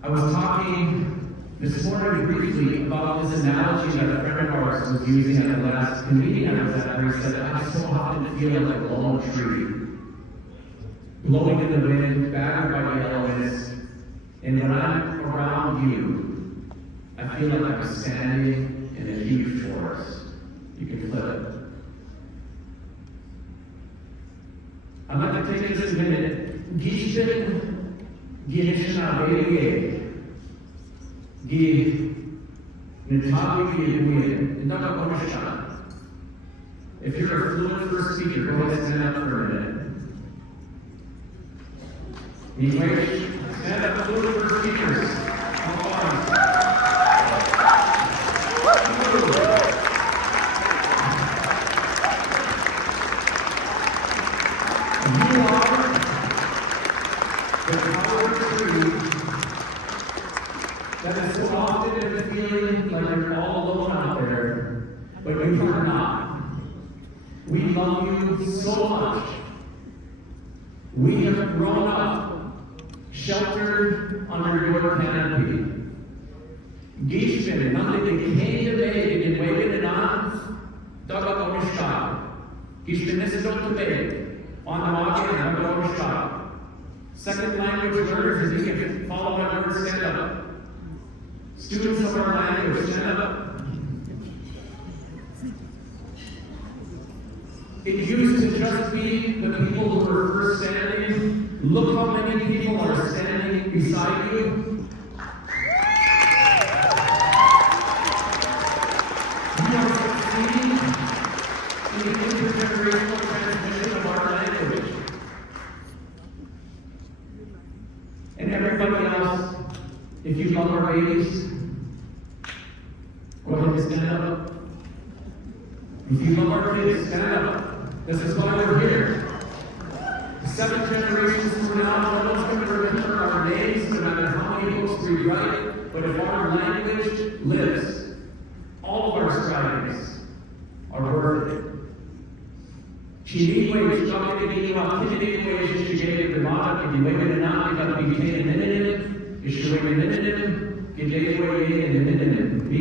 I was talking this morning briefly about this analogy that a friend of ours was using at the last meeting I was at, where he said, I so often feel like a lone tree, blowing in the wind, battered by the elements, and when I'm around you, I feel like I'm standing in a huge forest. You can flip it. I'd like to take just a minute. Gishtin Anishinaabemowin Teg Language Conference. If you're a fluent first speaker, go ahead and stand up for a minute. Anyway, stand up, fluent first speakers. Come on. You are the power tree that is so often in the feeling like you're all alone out there, but you are not. We love you so much. We have grown up sheltered under your canopy. Gishtin, nothing came to me in waiting on Daga Onishka. Gishtin, this is not to me. On the market, and I'm going to stop. Second language learners, if you can follow my words, stand up. Students of our language, stand up. It used to just be the people who were first standing. Look how many people are standing beside you. You are succeeding in the intergenerational transmission of our language. And everybody else, if you love our babies, go ahead and stand up. If you love our kids, stand up. This is why we're here. 7 generations from now, no one's going to remember our names, no matter how many books we write, but if our language lives, all of our strivings are worth it. Chiniwe, Chakadiniwa, Kidiniwe, Shigay, Ramada, Kidiwe, Nana, Kidiwe, Nininim, Ishuwe, Nininim, Kidiwe, Nininim. Be